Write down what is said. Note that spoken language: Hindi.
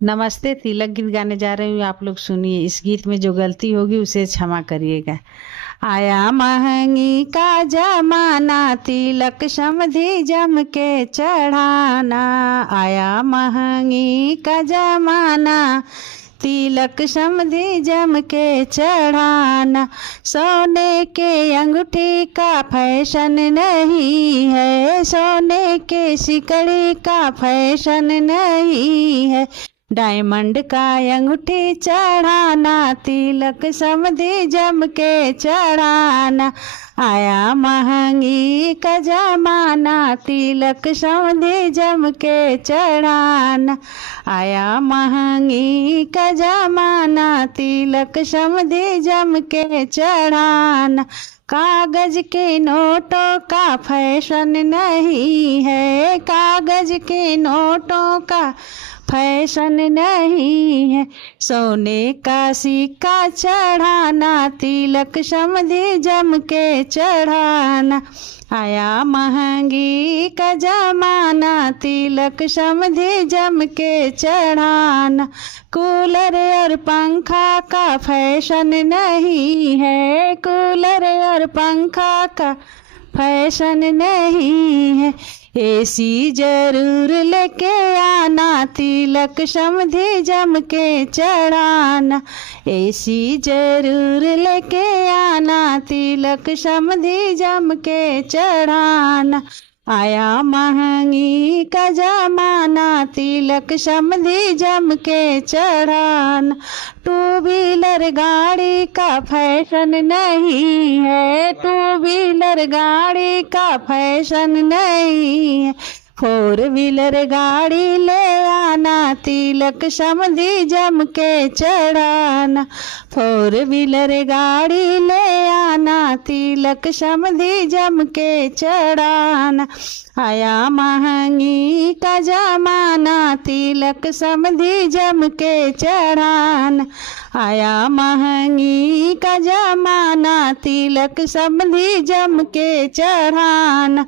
नमस्ते, तिलक गीत गाने जा रही हूँ। आप लोग सुनिए। इस गीत में जो गलती होगी उसे क्षमा करिएगा। आया महंगी का जमाना, तिलक समधी जम के चढ़ाना। आया महंगी का जमाना, तिलक समधी जम के चढ़ाना। सोने के अंगूठी का फैशन नहीं है, सोने के सिकड़ी का फैशन नहीं है। डायमंड का अंगूठी चढ़ाना, तिलक समधी जम के चढ़ाना। आया महंगी का जमाना, तिलक समधी जम के चढ़ाना। आया महंगी का जमाना, तिलक समधी जम के चढ़ाना। कागज के नोटों का फैशन नहीं है, कागज के नोटों का फैशन नहीं है। सोने का सिक्का चढ़ाना, तिलक समधी जम के चढ़ाना। आया महंगी का जमाना, तिलक समधी जम के चढ़ाना। कूलर और पंखा का फैशन नहीं है, कूलर और पंखा का फैशन नहीं है। एसी जरूर लेके आना, तिलक समधी जम के चढ़ाना। एसी जरूर लेके आना, तिलक समधी जम के चढ़ाना। आया महंगी का जमाना, तिलक समधी जम के चढ़ाना। टू व्हीलर गाड़ी का फैशन नहीं है, टू व्हीलर गाड़ी का फैशन नहीं है। फोर व्हीलर गाड़ी ले आना, तिलक समधी जम के चढ़ाना। फोर व्हीलर गाड़ी ले आना, तिलक समधी जम के चढ़ाना। आया महंगी का जमाना, तिलक समधी जम के चढ़ाना। आया महंगी का जमाना, तिलक समधी जम के चढ़ाना।